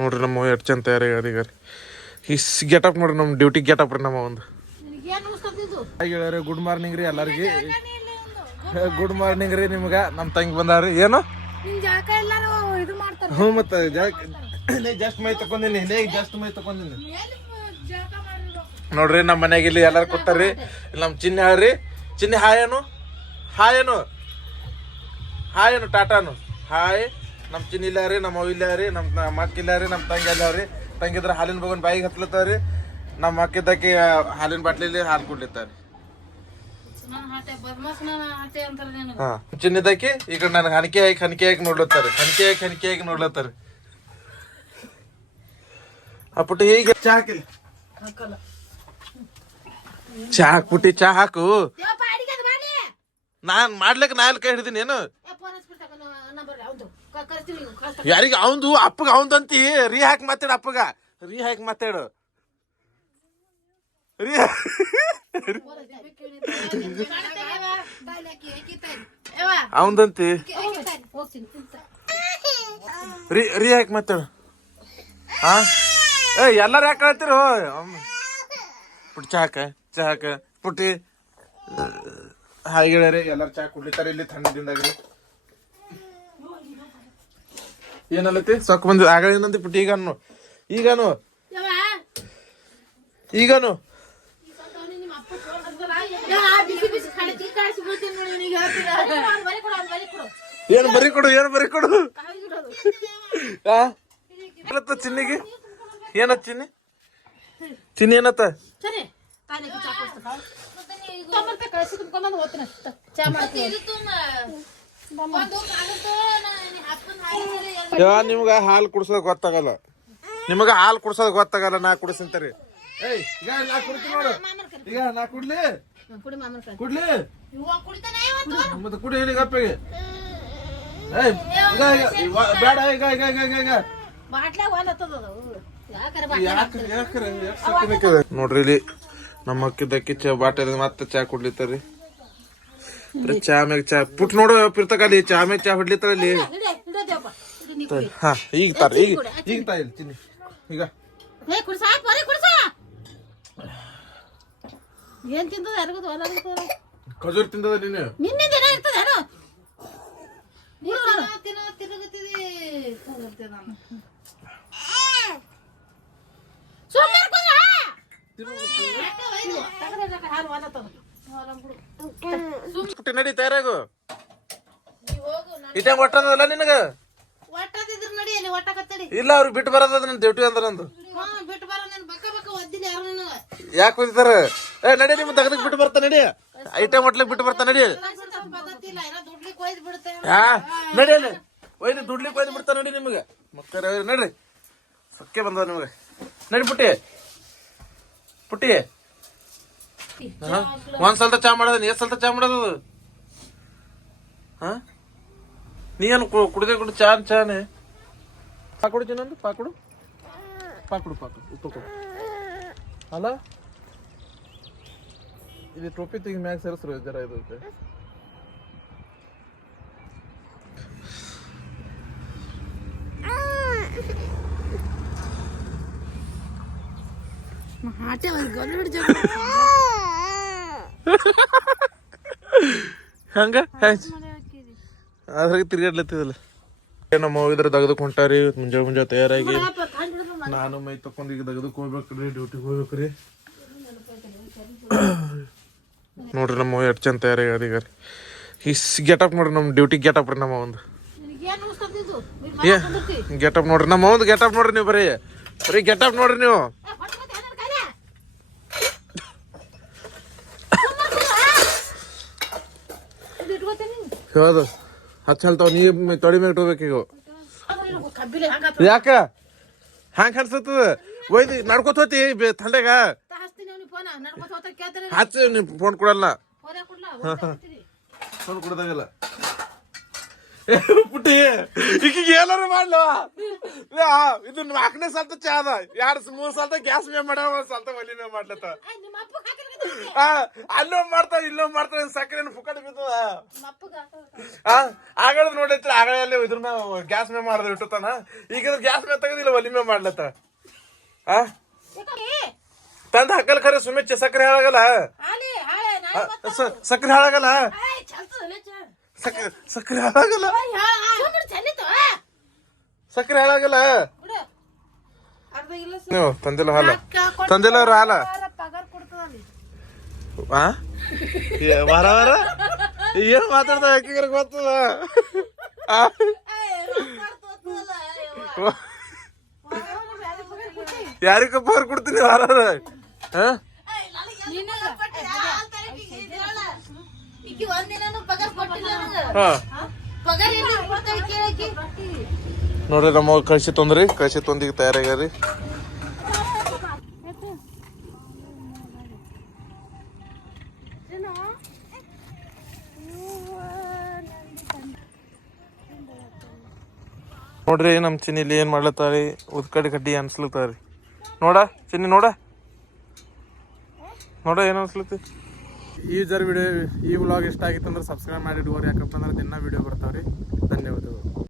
ನೋಡ್ರಿ ನಮ್ಮ ಎಷ್ಟು ಚಂದ ತಯಾರಾಗ್ಯಾರ ಈಗ ಈ ಗೆಟಪ್ ನೋಡ್ರಿ ನಮ್ಮ ಡ್ಯೂಟಿ ಗೆಟಪ್ ರೀ ನಮ್ಮ ಒಂದು ಹೇಳ್ಯಾರ. ಗುಡ್ ಮಾರ್ನಿಂಗ್ ರೀ ಎಲ್ಲರಿಗೆ. ಗುಡ್ ಮಾರ್ನಿಂಗ್ ರೀ ನಿಮ್ಗೆ. ನಮ್ಮ ತಂಗಿ ಬಂದಾವ್ರಿ. ಏನು ಹ್ಞೂ ಮತ್ತೆ ಜಸ್ಟ್ ಮೈ ತಗೊಂಡಿನಿ. ಜಸ್ಟ್ ಮೈ ತಗೊಂಡಿನಿ ನೋಡ್ರಿ. ನಮ್ಮ ಮನ್ಯಾಗ ಇಲ್ಲಿ ಎಲ್ಲಾರು ಕೂತಾರ್ರಿ. ನಮ್ಮ ಚಿನ್ನಿ ಹೇಳ್ರಿ. ಚಿನ್ನಿ ಹಾಯೇನು ಹಾಯೇನು ಹಾಯೇನು ಟಾಟಾನು ಹಾಯ್. ನಮ್ಮ ಚಿನ್ನಿ ಇಲ್ಲ ರೀ, ನಮ್ಮ ಅವ್ ಇಲ್ಲ ರೀ, ನಮ್ಮ ಅಕ್ಕ ಇಲ್ಲ ರೀ, ನಮ್ಮ ತಂಗಿ ಅಲ್ಲವ್ರಿ. ತಂಗಿದ್ರ ಹಾಲಿನ ಬಗನ್ ಬಾಯಿಗೆ ಹತ್ಲತ್ತವ್ರಿ. ನಮ್ಮ ಅಕ್ಕಿದ್ದಕ್ಕೆ ಹಾಲಿನ ಬಾಟ್ಲಿಲಿ ಹಾಲು ಕುಡ್ಲಿತ್ತಾರ. ಹಾ ಚಿನ್ನದಕ್ಕೆ ಈಗ ನನಗೆ ಹನಿಕೆ ಹಾಕಿ ನೋಡ್ಲತ್ತಾರೆ. ಹನಿಕೆ ಹಾಕಿ ನೋಡ್ಲತ್ತಾರೆ. ಅಪ್ಪುಟ್ಟಿ ಹೀಗೆ ಚಾ ಹಾಕಿಲ್ಲ. ಚಾ ಹಾಕ್ಬಿಟ್ಟಿ. ಚಾ ಹಾಕು. ನಾನ್ ಮಾಡ್ಲಿಕ್ಕೆ ನಾ ಕೈ ಹಿಡಿದೀನಿ. ಏನು ಯಾರಿಗ ಅವಂದು ಅಪ್ಪಗ ಅವಂದಂತಿ. ರೀ ಹಾಕಿ ಮಾತಾಡು. ಅಪ್ಪಗ ರೀ ಹಾಕಿ ಮಾತಾಡು. ರೀ ಅವಂದಂತಿ. ರೀ ಹಾಕಿ ಮಾತಾಡು. ಹಾ ಎಲ್ಲಾರು ಯಾಕೆ ಹೇಳ್ತಿರೋ ಪುಟ್ಟಿ ಚಾ ಹಾಕ ಪುಟ್ಟಿ. ಹಾಗೆ ಹೇಳ್ಯಾರಿ. ಎಲ್ಲಾರು ಚಾ ಕುಡ್ಲಿತಾರೆ ಇಲ್ಲಿ ಥಂಡದಿಂದಾಗ್ರಿ. ಏನಲ್ಲತಿ ಸೊಕ್ಕ ಬಂದ ಆಗ ಏನಂತಿ ಪುಟ್ಟಿ. ಈಗನು ಈಗನು ಈಗನು ಏನು ಬರೀ ಕೊಡು. ಏನು ಬರೀ ಕೊಡು. ಏನತ್ತ ಚಿನ್ನಿಗೆ? ಏನತ್ತ ಚಿನ್ನಿ? ಚಿನ್ನಿ ಏನತ್ತ? ನಿಮ್ಗ ಹಾಲು ಕುಡ್ಸೋದ್ ಗೊತ್ತಾಗಲ್ಲ. ನಿಮಗ ಹಾಲು ಕುಡ್ಸೋದ್ ಗೊತ್ತಾಗಲ್ಲ. ನಾ ಕುಡಿಸ್ತಾರಿ. ಏಯ್ ಈಗ ನಾ ಕುಡ್ತೀನಿ ನೋಡು. ಈಗ ನಾ ಕುಡ್ಲಿ ಕುಡ್ಲಿ ಮತ್ತೆ ಕುಡಿ ಹೇಳಿ ಗಪ್ಪಿಗೆ. ಏಯ್ ಬೇಡ. ಈಗ ಈಗ ಈಗ ಈಗ ಈಗ ನೋಡ್ರಿ ಇಲ್ಲಿ ನಮ್ಮ ಅಕ್ಕಿದ್ದಕ್ಕಿ ಚಾ ಬಾಟೆ ಮತ್ತೆ ಚಾ ಕುಡ್ಲಿತ್ತಾರಿ. ಚಾ ಮ್ಯಾಗ ಚಾ ಪುಟ್ ನೋಡು ಪಿರ್ತಕಲ್ಲಿ. ಚಾ ಮ್ಯಾಗ ಚಾ ಹೊಡ್ಲಿತ್ತಾರ ಇಲ್ಲಿ. ಹಾ ಈಗ ತಾರ ಈಗ ತಾ ಇಲ್ಲಿ ತಿನ್ನಿ. ಈಗ ಏನ್ ತಿಂದದ ಯಾರಿಗೂ ಖಜೂರ್ ತಿಂದದ ನೀನು. ನಿನ್ನಿಂದ ಏನೋ ಇರ್ತದ ಏನೋ ನಡಿ ತಯಾರಾಗು. ಇಟ ಒಟ್ಟದಲ್ಲ ನಿನಗ. ಇಲ್ಲ ಅವ್ರಿಗೆ ಬಿಟ್ಟು ಬರೋದ ನನ್ ಡ್ಯೂಟಿ ಅಂದ್ರ ನಂದು. ಯಾಕೆ ಓದಿತಾರ? ನಡಿ ನಿಮ್ ತಗದಕ್ ಬಿಟ್ಟು ಬರ್ತಾ. ನಡಿ ಐಟಮ್ ಹೊಟ್ಲಿಕ್ ಬಿಟ್ಟು ಬರ್ತಾ. ನಡಿ ನಡಿ ಅಲ್ಲಿ ಒಯ್ದು ದುಡ್ಲಿಕ್ ಒಯ್ದು ಬಿಡ್ತಾ. ನಡಿ ನಿಮ್ಗೆ ಮಕ್ಕಳ ನಡ್ರಿ. ಸೊಕ್ಕೆ ಬಂದದ ನಿಮ್ಗೆ. ನಡಿ ಪುಟ್ಟಿ ಪುಟ್ಟಿ. ಒಂದ್ಸಲ ಚಾ ಮಾಡೋದ. ಎಷ್ಟ್ ಸಲ ಚಾ ಮಾಡೋದದು? ಹಾ ನೀ ಏನು ಕುಡ್ದೆ ಕುಡ್ ಚಾನೆ ಪಾಕೊಡು. ಚಿನ್ನೊಂದು ಪಾಕೊಡು ಉಪ್ಪು ಕೊಡು. ಅಲ್ಲ ಇದು ಟೋಪಿ ತೆಗಿ ಮ್ಯಾಗ ಸೇರಿಸ್ರು ಜರ. ಇದು ಹಂಗ ಅದ್ರಾಗ ತಿರ್ಗಾಡ್ಲತ್ತಿದಲ್ಲ. ನಮ್ಮ ಇದ್ರ ತೆಗೆದಕ್ ಹೊಂಟಾರಿ. ಮುಂಜಾನೆ ತಯಾರಾಗಿ ನಾನು ಮೈ ತಕೊಂಡ್ ಈಗ ತೆಗೆದಕ್ ಹೋಗ್ಬೇಕ್ರಿ. ಡ್ಯೂಟಿಗೆ ಹೋಗ್ಬೇಕ್ರಿ. ನೋಡ್ರಿ ನಮ್ಮ ಎಷ್ಟು ಚಂದ ತಯಾರಾಗ್ಯಾರ ಈಗ ಈ ಗೆಟಪ್ ನೋಡ್ರಿ. ನಮ್ಮ ಡ್ಯೂಟಿ ಗೆಟಪ್ ರೀ ನಮ್ಮ ಒಂದು. ಗೆಟಪ್ ನೋಡ್ರಿ. ನಮ್ಮ ಒಂದು ಗೆಟಪ್ ನೋಡ್ರಿ. ನೀವು ಬರೀ ಗೆಟಪ್ ನೋಡ್ರಿ. ನೀವು ಯಾವ್ದು ಹಚ್ಚಲ್ತಾವ. ನೀ ತೊಡಿ ಮ್ಯಾಗ ಇಟ್ಕೋಬೇಕೀಗ. ಯಾಕ ಹ್ಯಾಂಗ ಅನ್ಸತ್ತದ? ಒಯ್ದು ನಡ್ಕೋತ ಹೋತಿ ಥಂಡ್ಯಾಗ. ಹಚ್ಚ ನೀ ಫೋನ್ ಕೊಡಲ್ಲ. ಫೋನ್ ಕೊಡದಾಗಲ್ಲ. ಪುಟ್ಟಿ ಈಗೀಗ ಏನಾರು ಮಾಡ್ಲವ ಇದು 4ನೇ ಸಲ್ತ ಚಾ ಅದ 2-3 ಸಲ್ತ ಗ್ಯಾಸ್ ಮೇ ಮಾಡ 1 ಸಲ್ತ ಒಲಿ ಮೇ ಮಾಡ್ಲತ್ತ ನಿಮ್ಮ ಅಪ್ಪ ಹಾಕಿಲ್ಲ ಅಲ್ಲೋ ಮಾಡ್ತಾವ ಇಲ್ಲೋ ಮಾಡ್ತಾವ ಸಕ್ಕರೆ ಫುಕಟ್ ಬಿದ್ದದ ನಿಮ್ಮ ಅಪ್ಪಗ ಆಗಳದ್ ನೋಡೈತ್ರಿ ಆಗಳಲ್ಲಿ ಇದ್ರ ಮೇ ಗ್ಯಾಸ್ ಮೇ ಮಾಡ್ದ ಇಟ್ಟತಾನ ಈಗ ಗ್ಯಾಸ್ ಮೇ ತೆಗದಿಲ್ಲ ಒಲಿ ಮೇ ಮಾಡ್ಲತ್ತ ತಂದ ಹಾಕಲ್ ಖರೆ ಸುಮ್ಮನೆ ಸಕ್ಕರೆ ಹಾಳಾಗಲ್ಲ ಆಲಿ ಹಾಳೆ ನಾಯಿ ಸಕ್ಕರೆ ಹಾಳಾಗಲ್ಲ ಏಯ್ ಚಲ್ತದಲ್ಲ ಚಾ ಸಕ್ಕರೆ ಹಾಳಾಗಲ್ಲ ಸುಮ್ಮನೆ ಚಲ್ಲಿತು ಸಕ್ಕರೆ ಹಾಳಾಗಲ್ಲ ಬಿಡು ಅರ್ಧ ಇಲ್ಲ ನೀವು ತಂದಿಲ್ಲ ಹಾಲ ತಂದಿಲ್ಲ ಅವ್ರ ಹಾಲ ಪಗಾರ ಕೊಡ್ತದಲ್ಲಿ ವಾರ ವಾರ ಏನ್ ಮಾತಾಡ್ತಾವ ಯಾಕಿಗಾರ ಗೊತ್ತದ ಯಾರಿಗ ಪಗಾರ ಕೊಡ್ತೀನಿ ವಾರ ನೋಡ್ರಿ ನಮ್ಮ ಕಳ್ಸಿ ತೊಂದಿಗೆ ತಯಾರಾಗ್ಯಾರಿ ನೋಡ್ರಿ ನಮ್ ಚಿನ್ನಿಲಿ ಏನ್ ಮಾಡ್ಲತ್ತಾರಿ ಉದ್ಕಡಿ ಕಡ್ಡಿ ಅನ್ಸ್ಲತ್ತಾರಿ ನೋಡ ಚಿನ್ನಿ ನೋಡ ಏನ್ ಅನ್ಸ್ಲತ್ತಿ ಈ ವ್ಲಾಗ್ ಇಷ್ಟ ಆಗಿತ್ತಂದ್ರೆ ಸಬ್ಸ್ಕ್ರೈಬ್ ಮಾಡಿ ಇಟ್ಕೋರಿ ಯಾಕಪ್ಪ ಅಂದ್ರೆ ದಿನ ವಿಡಿಯೋ ಬರ್ತಾವ್ರಿ ಧನ್ಯವಾದಗಳು